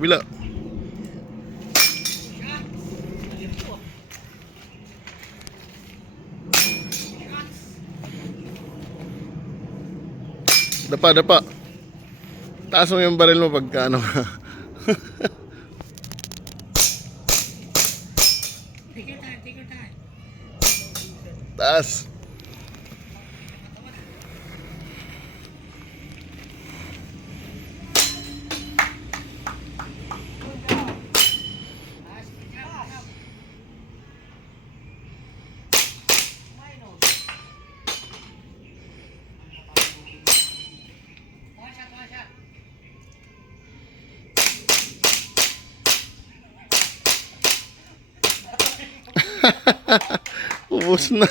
Kabila. Dapa, dapa. Taas mo yung baril mo pagka ano. Take your time. Taas. Ubus na.